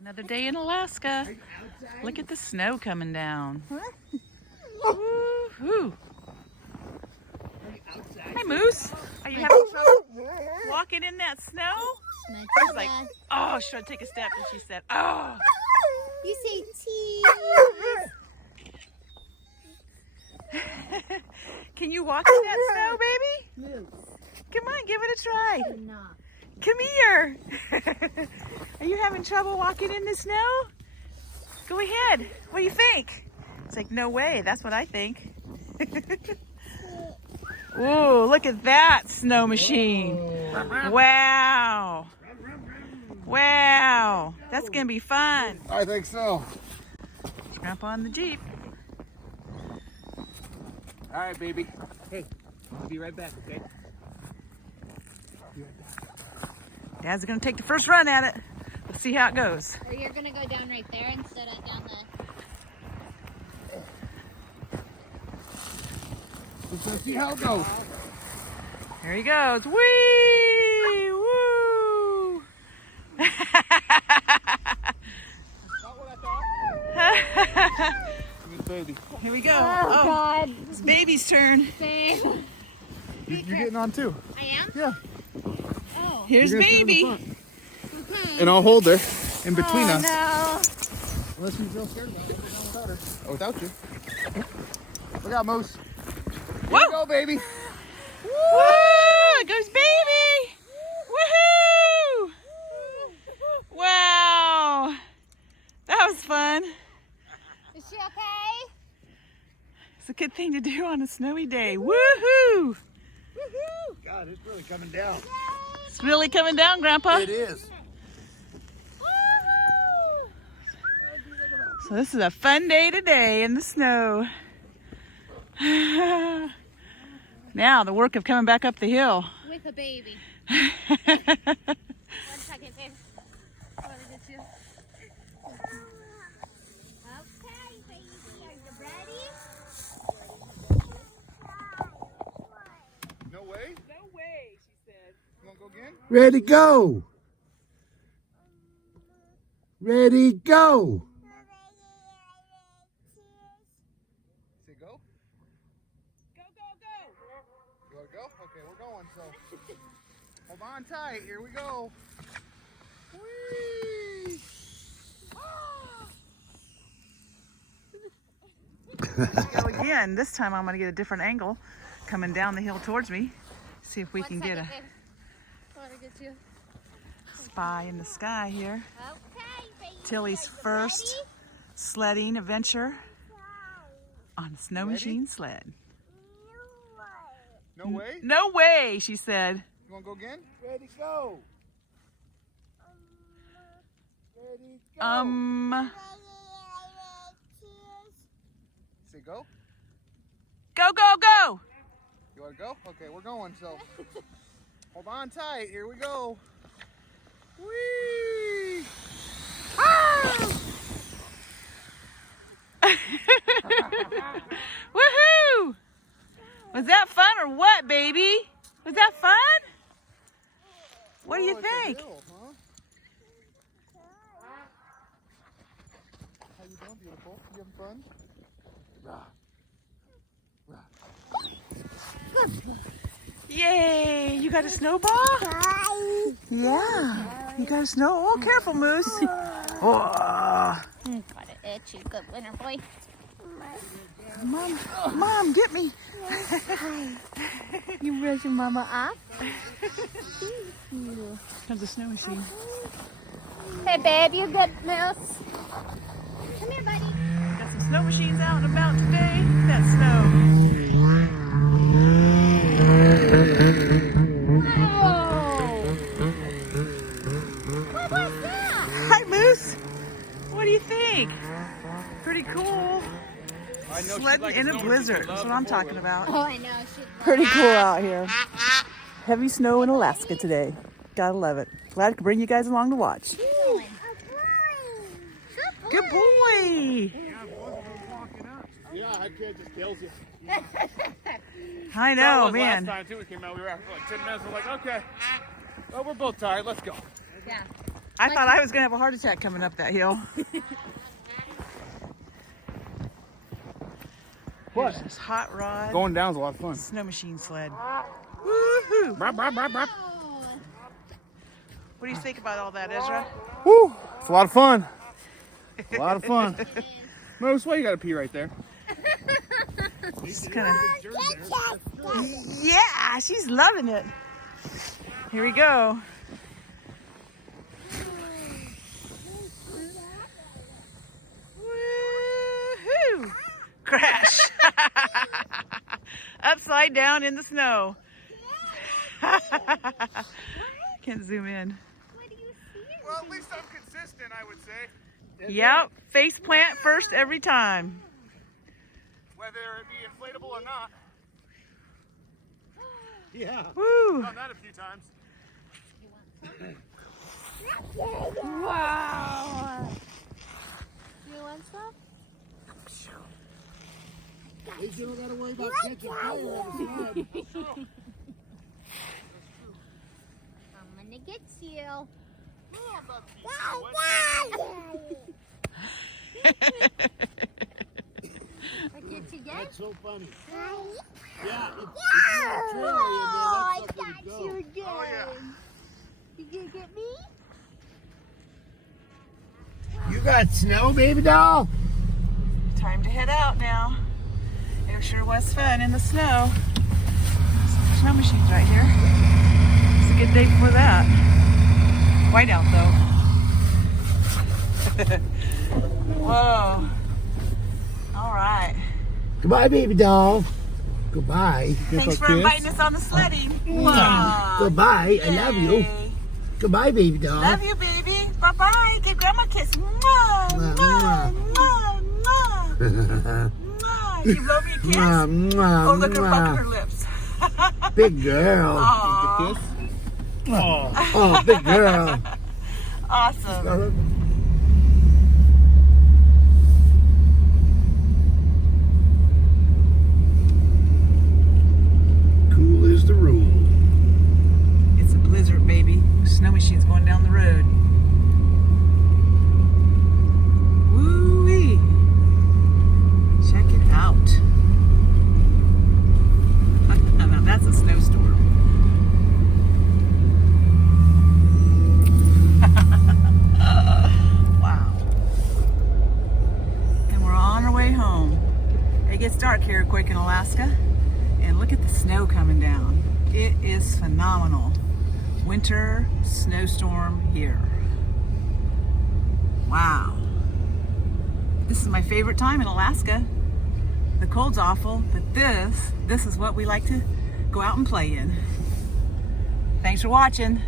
Another day in Alaska. Look at the snow coming down. Woo-hoo. Hi, Moose. Are you having trouble walking in that snow? She's like, oh, should I take a step? And she said, oh. You say cheese. Can you walk in that snow, baby? Moose. Come on, give it a try. No. Come here. Are you having trouble walking in the snow? Go ahead. What do you think? It's like, no way. That's what I think. Whoa, look at that snow machine. Wow. Wow. That's going to be fun. I think so. Jump on the Jeep. All right, baby. Hey, I'll be right back, okay? Dad's going to take the first run at it. Let's see how it goes. Or you're going to go down right there instead of down the... Let's see how it goes. Here he goes. Whee! Woo! Not what I thought. Good baby. Here we go. Oh, God. It's baby's turn. Same. You're getting on too. I am? Yeah. Oh. Here's You're gonna sit in the baby. front. And I'll hold her in between us. No. Unless she's real scared about it. Without her. Oh, without you. Look out, Moose. Here Whoa! you go, baby. Woo! Goes baby! Woohoo! Wow! That was fun. Is she okay? It's a good thing to do on a snowy day. Woohoo! God, it's really coming down. It's really coming down, Grandpa. It is. So this is a fun day today in the snow. Now the work of coming back up the hill. With a baby. 1 second, babe. I want to get you. Okay, baby. Are you ready? No way? No way, she said. You want to go again? Ready, go. Ready, go. Say go. Go, go, go. You want to go? Okay, we're going, so. Hold on tight. Here we go. Whee! Go again. This time I'm going to get a different angle coming down the hill towards me. See if we can get a I want to get you. spy in the sky here. Okay, baby. Tilly's first sledding adventure on a snow machine sled. No way? No way, she said. You want to go again? Ready, go. Ready, go. Say go. Go, go, go. You want to go? Okay, we're going, so. Hold on tight. Here we go. Whee! Woohoo! Was that fun or what, baby? Was that fun? What do you Oh, it's a think? hill, huh? How you doing, beautiful? You having fun? Yay! You got a snowball? Yeah. You got a snow. Oh, careful, Moose. Oh. Got it itchy. Good winner, boy. Mom, get me. You brushing mama off? Comes a snow machine. Hey, babe, you good, Moose? Come here, buddy. Got some snow machines out and about today. That snow. What was that? Hi, Moose. What do you think? Pretty cool. Sledding in a blizzard. That's what I'm talking about. Oh, I know. Pretty cool out here. Heavy snow in Alaska today. Gotta love it. Glad I could bring you guys along to watch. Good boy. Yeah, I kid just kills you. I know, man. Last time too, we came out. We were out for like 10 minutes. We're like, okay. Well, we're both tired. Let's go. Yeah. I thought I was going to have a heart attack coming up that hill. What? There's this hot rod. Going down's a lot of fun. Snow machine sled. Woohoo! Brap, brap, brap, brap. What do you think about all that, Ezra? Woo! It's a lot of fun. A lot of fun. Moose, why you gotta pee right there? She's kind of. Yeah, she's loving it. Here we go. Woohoo! Crash! Upside down in the snow. Can't zoom in. What do you see? Well, at least I'm consistent, I would say. Yep, face plant first every time. Whether it be inflatable or not. Yeah. Woo! Done that a few times. Wow. Do you want some? At least you don't gotta worry about catching fire on the sled. I'm gonna get you. Oh, I'm about to be I get you again? That's so funny. Yeah. If you're a trailer in there, I that's something got to go. you again. Oh, yeah. You gonna get me? You got snow, baby doll? Time to head out now. It sure was fun in the snow. Some snow machines right here. It's a good day for that. White out though. Whoa. All right. Goodbye, baby doll. Goodbye. Thanks for inviting us on the sledding. Whoa. Goodbye. I love you. Yay. Goodbye, baby doll. Love you, baby. Bye-bye. Give Grandma a kiss. Mwah, Mwah, mwah, mwah, mwah. Mwah. You blow me a kiss? Mwah, mwah, Oh, look at her mwah. buck her lips. Big girl. Aw. Oh, big girl. Awesome. Cool is the rule. It's a blizzard, baby. Snow machine's going down the road. Woo-wee. Check it out. Now that's a snowstorm. Wow. And we're on our way home. It gets dark here quick in Alaska. And look at the snow coming down. It is phenomenal. Winter snowstorm here. Wow. This is my favorite time in Alaska. The cold's awful, but this is what we like to go out and play in. Thanks for watching.